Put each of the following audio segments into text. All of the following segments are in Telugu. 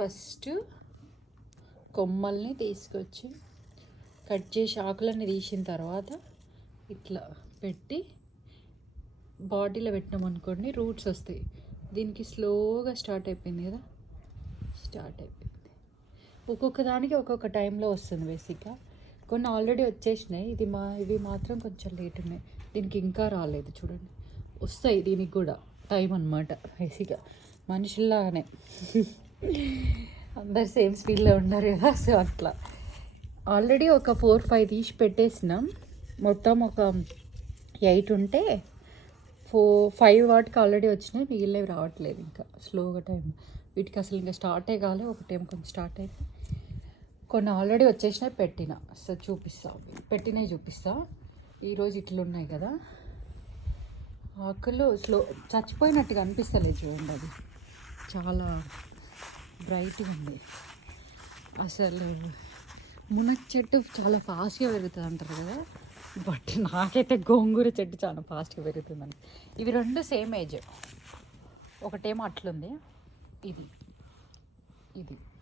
ఫస్ట్ కొమ్మల్ని తీసుకొచ్చి కట్ చేసి ఆకులన్నీ తీసిన తర్వాత ఇట్లా పెట్టి బాటిల్లో పెట్టినాం అనుకోండి, రూట్స్ వస్తాయి. దీనికి స్లోగా స్టార్ట్ అయిపోయింది కదా, స్టార్ట్ అయిపోయింది. ఒక్కొక్క దానికి ఒక్కొక్క టైంలో వస్తుంది బేసిక్గా. కొన్ని ఆల్రెడీ వచ్చేసినాయి, ఇవి మాత్రం కొంచెం లేట్ ఉన్నాయి. దీనికి ఇంకా రాలేదు, చూడండి. వస్తాయి దీనికి కూడా టైం అన్నమాట. బేసిక్గా మనుషుల్లాగానే అందరు సేమ్ స్పీడ్లో ఉన్నారు కదా, సో అట్లా. ఆల్రెడీ ఒక 4-5 తీసి పెట్టేసినాం. మొత్తం ఒక 8 ఉంటే 5 వాటికి ఆల్రెడీ వచ్చినాయి, మిగిలినవి రావట్లేదు. ఇంకా స్లోగా టైం. వీటికి అసలు ఇంకా స్టార్టే కాలే. ఒకటేమో కొంచెం స్టార్ట్ అయితే, కొన్ని ఆల్రెడీ వచ్చేసినాయి పెట్టిన. సో చూపిస్తా, పెట్టినవి చూపిస్తా. ఈరోజు ఇట్లున్నాయి కదా ఆకులు, చచ్చిపోయినట్టుగా అనిపిస్తలేదు చూడండి. అది చాలా బ్రైట్గా ఉంది. అసలు మునగ చెట్టు చాలా ఫాస్ట్గా పెరుగుతుంది అంటారు కదా, బట్ నాకైతే గోంగూర చెట్టు చాలా ఫాస్ట్గా పెరుగుతుందని. ఇవి రెండు సేమ్ ఏజ్. ఒకటేమో అట్లుంది, ఇది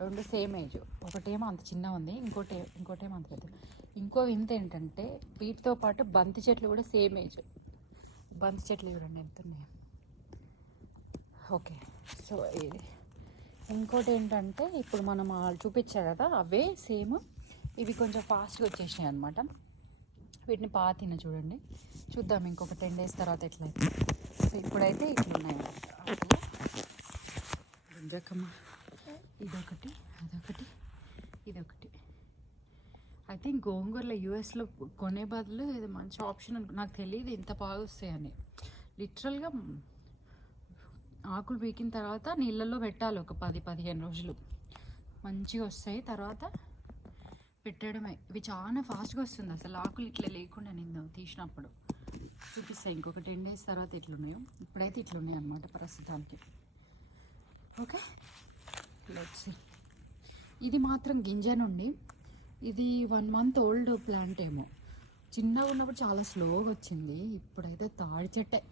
రెండు సేమ్ ఏజ్. ఒకటేమో అంత చిన్న ఉంది, ఇంకోటేమో అంత పెద్ద. ఇంకో వింత ఏంటంటే వీటితో పాటు బంతి చెట్లు కూడా సేమ్ ఏజ్. బంతి చెట్లు చూడండి ఎంత ఉన్నాయి. ఓకే, సో ఇది ఇంకోటి ఏంటంటే ఇప్పుడు మనం చూపించారు కదా, అవే సేమ్. ఇవి కొంచెం ఫాస్ట్గా వచ్చేసినాయి అనమాట. వీటిని పాతిన చూడండి. చూద్దాం ఇంకొక 10 days తర్వాత ఎట్లయితే. సో ఇప్పుడైతే ఇట్లున్నాయి గుంజకమ్మ. ఇదొకటి, అదొకటి, ఇదొకటి. ఐ థింక్ గోంగూరలో యూఎస్లో కొనే బదులు ఇది మంచి ఆప్షన్ నాకు తెలియదు ఇంత బాగా వస్తాయని. లిటరల్గా ఆకులు పీకిన తర్వాత నీళ్ళల్లో పెట్టాలి ఒక 10-15 రోజులు, మంచిగా వస్తాయి. తర్వాత పెట్టడమే. ఇవి చాలా ఫాస్ట్గా వస్తుంది అసలు. ఆకులు ఇట్లా లేకుండా నేను తీసినప్పుడు చూపిస్తాయి ఇంకొక 10 days తర్వాత ఎట్లున్నాయో. ఇప్పుడైతే ఇట్లున్నాయి అన్నమాట ప్రస్తుతానికి. Okay, let's see. ఇది మాత్రం గింజ నుండి, ఇది 1 month ఓల్డ్ ప్లాంట్ ఏమో. చిన్నగా ఉన్నప్పుడు చాలా స్లోగా వచ్చింది, ఇప్పుడైతే తాడి చెట్టే.